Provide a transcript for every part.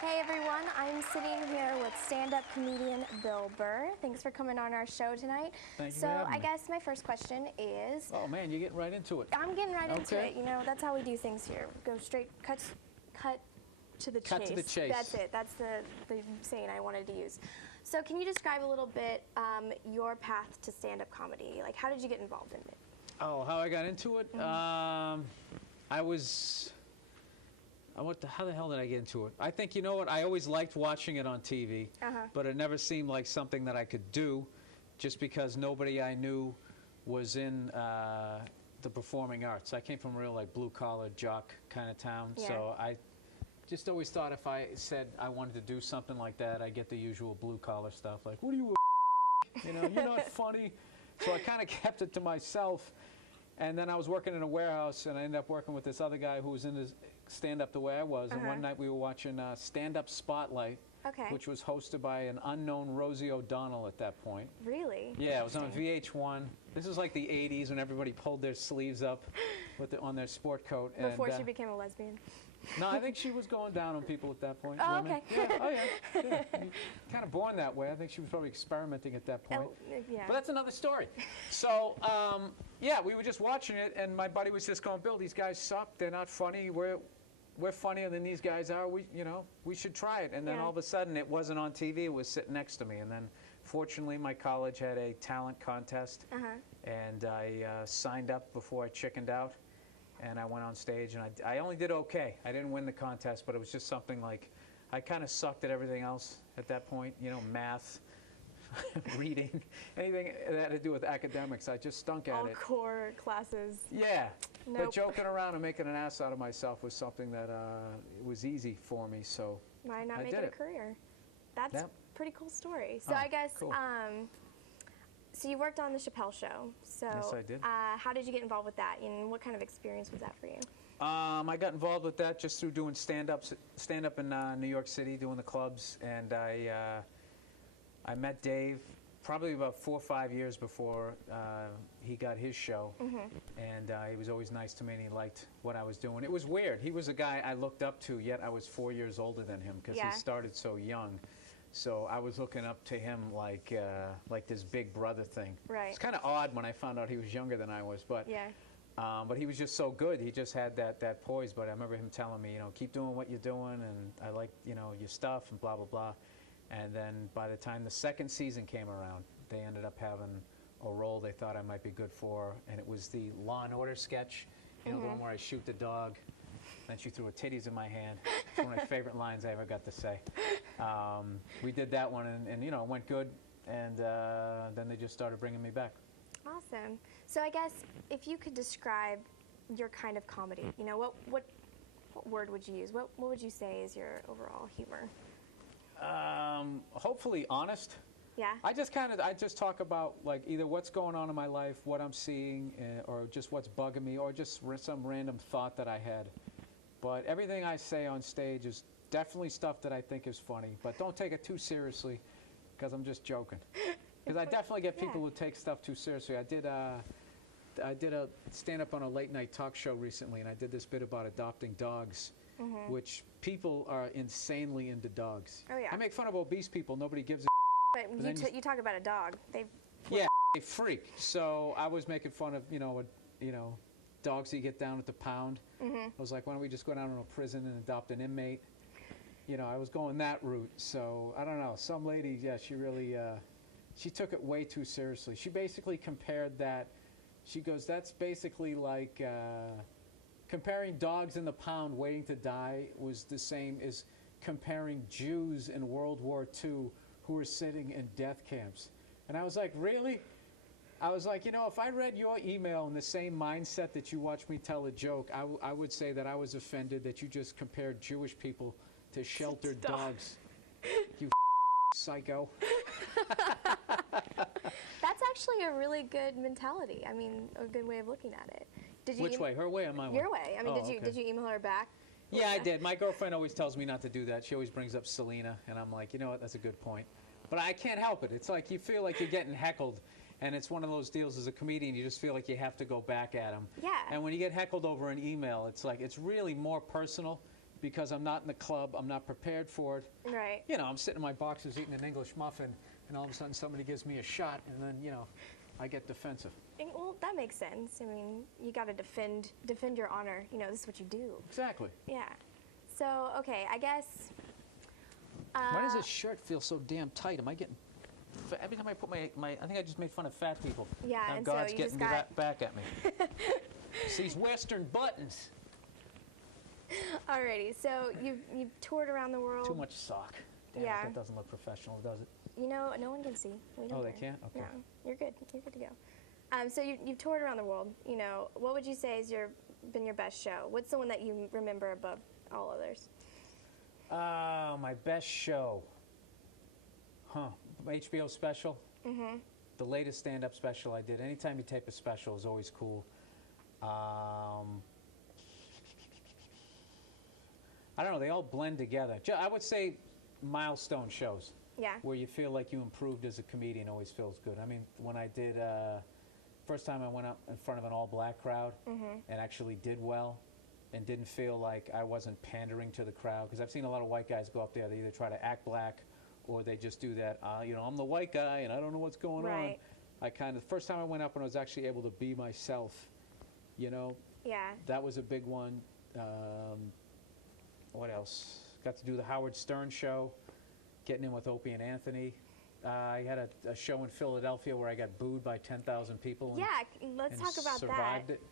Hey everyone, I'm sitting here with stand-up comedian Bill Burr. Thanks for coming on our show tonight. Thank you so for having I me. guess my first question is... Oh man, you're getting right into it. I'm getting right into Okay. it. You know, that's how we do things here. Go straight, cut to the chase. Cut to the chase. That's it. That's the saying I wanted to use. So can you describe a little bit your path to stand-up comedy? Like, how did you get involved in it? Oh, how I got into it? Mm-hmm. How the hell did I get into it? I think, you know what, I always liked watching it on TV, but it never seemed like something that I could do just because nobody I knew was in the performing arts. I came from a real like blue-collar jock kind of town, so I just always thought if I said I wanted to do something like that, I'd get the usual blue-collar stuff like, what are you, you know, you're not funny. So I kind of kept it to myself. And then I was working in a warehouse, and I ended up working with this other guy who was in his stand-up the way I was. And one night we were watching Stand-Up Spotlight, which was hosted by an unknown Rosie O'Donnell at that point. Really? Yeah, it was on VH1. This was like the 80s when everybody pulled their sleeves up with on their sport coat. Before she became a lesbian. No, I think she was going down on people at that point. Oh, women. okay. Yeah, oh, yeah. Kind of born that way. I think she was probably experimenting at that point. Yeah. But that's another story. So, yeah, we were just watching it, and my buddy was just going, Bill, these guys suck. They're not funny. We're funnier than these guys are. We should try it. And then all of a sudden, it wasn't on TV. It was sitting next to me. And then, fortunately, my college had a talent contest, and I signed up before I chickened out. And I went on stage, and I only did okay. I didn't win the contest, but it was just something like, I kind of sucked at everything else at that point. You know, math, reading, anything that had to do with academics. I just stunk at it. All core classes. Yeah. Nope. But joking around and making an ass out of myself was something that was easy for me, so why not make it a career? That's a pretty cool story. So I guess, cool. so you worked on the Chappelle Show. So yes, I did. How did you get involved with that, and what kind of experience was that for you? I got involved with that just through doing stand-up in New York City, doing the clubs, and I met Dave probably about 4 or 5 years before he got his show, and he was always nice to me, and he liked what I was doing. It was weird. He was a guy I looked up to, yet I was 4 years older than him because he started so young. So I was looking up to him like this big brother thing. Right. It's kind of odd when I found out he was younger than I was, but but he was just so good. He just had that poise. But I remember him telling me, you know, keep doing what you're doing, and I like, you know, your stuff, and blah blah blah. And then by the time the second season came around, they ended up having a role they thought I might be good for, and it was the Law and Order sketch. You know, the one where I shoot the dog. Then she threw her titties in my hand. It's one of my favorite lines I ever got to say. We did that one, and you know, it went good, and then they just started bringing me back. Awesome. So I guess if you could describe your kind of comedy, you know, what word would you use? What would you say is your overall humor? Hopefully honest. Yeah. I just talk about like either what's going on in my life, what I'm seeing, or just what's bugging me, or just some random thought that I had. But everything I say on stage is definitely stuff that I think is funny, but don't take it too seriously, because I'm just joking. Because I definitely get people who take stuff too seriously. I did a stand-up on a late-night talk show recently, and I did this bit about adopting dogs, which people are insanely into dogs. Oh, yeah. I make fun of obese people. Nobody gives a But you talk about a dog. They freak. So I was making fun of, you know, dogs you get down at the pound. I was like, why don't we just go down to a prison and adopt an inmate? You know, I was going that route. So I don't know. Some lady, she really, she took it way too seriously. She basically compared that. She goes, that's basically like comparing dogs in the pound waiting to die was the same as comparing Jews in World War II who were sitting in death camps. And I was like, really? I was like, you know, if I read your email in the same mindset that you watch me tell a joke, I would say that I was offended that you just compared Jewish people to sheltered dogs. You psycho. That's actually a really good mentality. I mean, a good way of looking at it. Did you Which way, her way or my way? Your way. I mean, did you email her back? Yeah, I did. My girlfriend always tells me not to do that. She always brings up Selena, and I'm like, you know what, that's a good point. But I can't help it. It's like you feel like you're getting heckled, and it's one of those deals as a comedian, you just feel like you have to go back at them. Yeah. And when you get heckled over an email, it's like, it's really more personal because I'm not in the club. I'm not prepared for it. Right. You know, I'm sitting in my boxers eating an English muffin, and all of a sudden somebody gives me a shot, and then, you know, I get defensive. Well, that makes sense. I mean, you got to defend your honor. You know, this is what you do. Exactly. Yeah. So, okay, I guess. Why does this shirt feel so damn tight? Am I getting... Every time I put my I think I just made fun of fat people. Yeah, now and God's so you getting just got... back at me. It's these Western buttons. Alrighty, so you've toured around the world. Too much sock. Damn Yeah. it, that doesn't look professional, does it? You know, no one can see. We don't Oh, they care. can't? Okay. No, you're good. You're good to go. So you've toured around the world. You know, what would you say has been your best show? What's the one that you remember above all others? My best show. HBO special. Mm-hmm. The latest stand-up special I did. Anytime you tape a special is always cool. I don't know. They all blend together. I would say milestone shows. Yeah. Where you feel like you improved as a comedian always feels good. I mean, when I did, first time I went up in front of an all-black crowd and actually did well and didn't feel like I wasn't pandering to the crowd. Because I've seen a lot of white guys go up there, they either try to act black or they just do that, you know, I'm the white guy and I don't know what's going on. I kind of, the first time I went up and I was actually able to be myself, you know. Yeah. That was a big one. What else? Got to do the Howard Stern show, getting in with Opie and Anthony. I had a show in Philadelphia where I got booed by 10,000 people. Yeah, let's talk about survived that. It.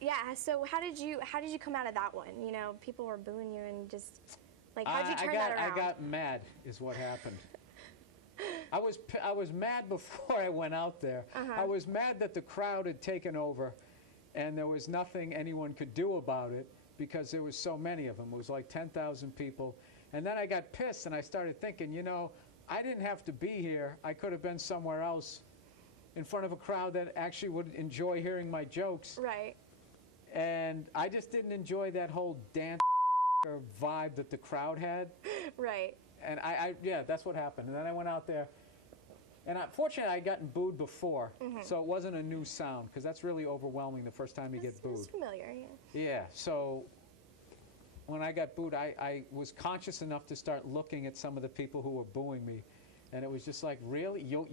Yeah. So how did you come out of that one? You know, people were booing you and just like how'd you turn that around? I got mad, is what happened. I was mad before I went out there. I was mad that the crowd had taken over, and there was nothing anyone could do about it because there was so many of them. It was like 10,000 people. And then I got pissed and I started thinking, you know, I didn't have to be here. I could have been somewhere else in front of a crowd that actually would enjoy hearing my jokes. Right. And I just didn't enjoy that whole dance vibe that the crowd had. Right. And yeah, that's what happened. And then I went out there. And fortunately, I had gotten booed before, so it wasn't a new sound, because that's really overwhelming the first time you get booed. It's familiar, yeah. Yeah, so when I got booed, I was conscious enough to start looking at some of the people who were booing me. And it was just like, really? You're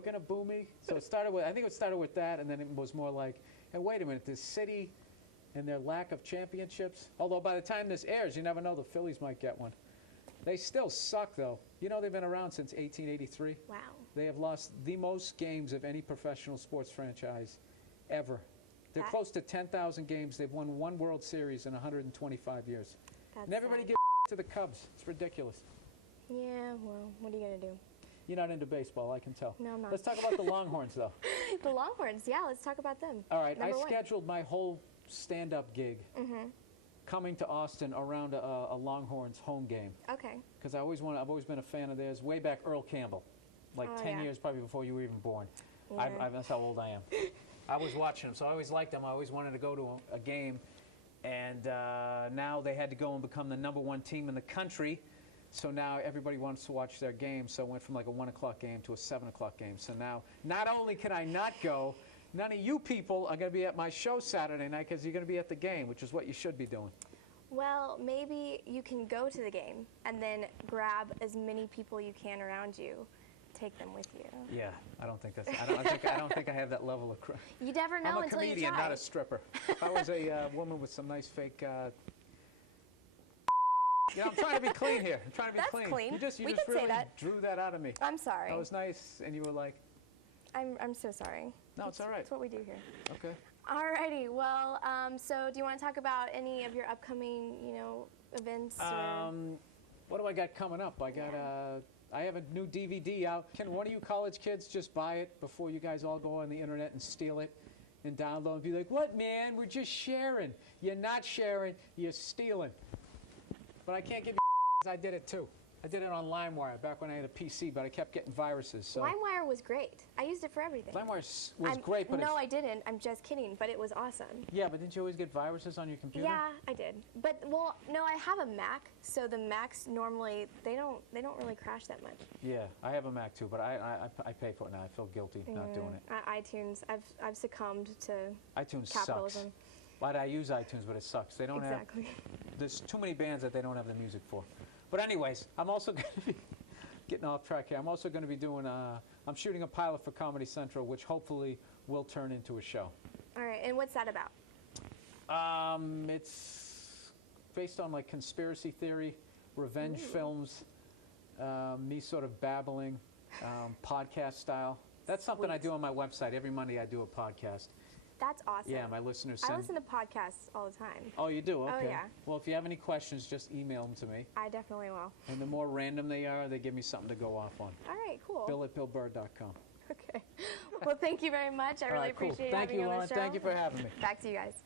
going to boo me? So it started with, I think it started with that, and then it was more like, hey, wait a minute, this city and their lack of championships, although by the time this airs, you never know, the Phillies might get one. They still suck, though. You know, they've been around since 1883. Wow. They have lost the most games of any professional sports franchise ever. They're close to 10,000 games. They've won one World Series in 125 years. And everybody gives to the Cubs. It's ridiculous. Yeah, well, what are you going to do? You're not into baseball, I can tell. No, I'm not. Let's talk about the Longhorns, though. The Longhorns, yeah, let's talk about them. All right, Number I one. scheduled my whole stand-up gig coming to Austin around a Longhorns home game. Okay. Because I've always been a fan of theirs. Way back, Earl Campbell, like 10 years probably before you were even born. Yeah. That's how old I am. I was watching them, so I always liked them. I always wanted to go to a game, and now they had to go and become the #1 team in the country. So now everybody wants to watch their game. So it went from like a 1 o'clock game to a 7 o'clock game. So now not only can I not go, none of you people are going to be at my show Saturday night because you're going to be at the game, which is what you should be doing. Well, maybe you can go to the game and then grab as many people you can around you, take them with you. Yeah, I don't think that's. I don't think I have that level of. You never know I'm a until you comedian, try. not a stripper. If I was a woman with some nice fake. Yeah, I'm trying to be clean here. I'm trying to be That's clean. clean. You just We can say really that. drew that out of me. I'm sorry. That was nice, and you were like, I'm so sorry. no, it's all right. That's what we do here. Okay. Alrighty. Well, so do you want to talk about any of your upcoming, events? Or... What do I got coming up? I have a new DVD out. Can one of you college kids just buy it before you guys all go on the internet and steal it and download and be like, what, man? We're just sharing. You're not sharing. You're stealing. But I can't give you I did it too. I did it on LimeWire back when I had a PC, but I kept getting viruses. So LimeWire was great. I used it for everything. LimeWire was great, but no, I didn't. I'm just kidding. But it was awesome. Yeah, but didn't you always get viruses on your computer? Yeah, I did. But well, no, I have a Mac, so the Macs normally they don't really crash that much. Yeah, I have a Mac too, but I pay for it now. I feel guilty not doing it. iTunes, I've succumbed to iTunes capitalism. sucks. But I use iTunes, but it sucks. They don't Exactly. have. There's too many bands that they don't have the music for. But anyways, I'm also going to be getting off track here. I'm also going to be doing. I'm shooting a pilot for Comedy Central, which hopefully will turn into a show. All right, and what's that about? It's based on like conspiracy theory, revenge films, me sort of babbling, podcast style. That's something I Sweet. do on my website. Every Monday I do a podcast. That's awesome. Yeah, my listeners I send. listen to podcasts all the time. Oh, you do? Okay. yeah. Well, if you have any questions, just email them to me. I definitely will. And the more random they are, they give me something to go off on. All right, cool. Bill@billburr.com. Okay. Well, thank you very much. I All really right, cool. appreciate Thank having you, you on Loren. the show. Thank you for having me. Back to you guys.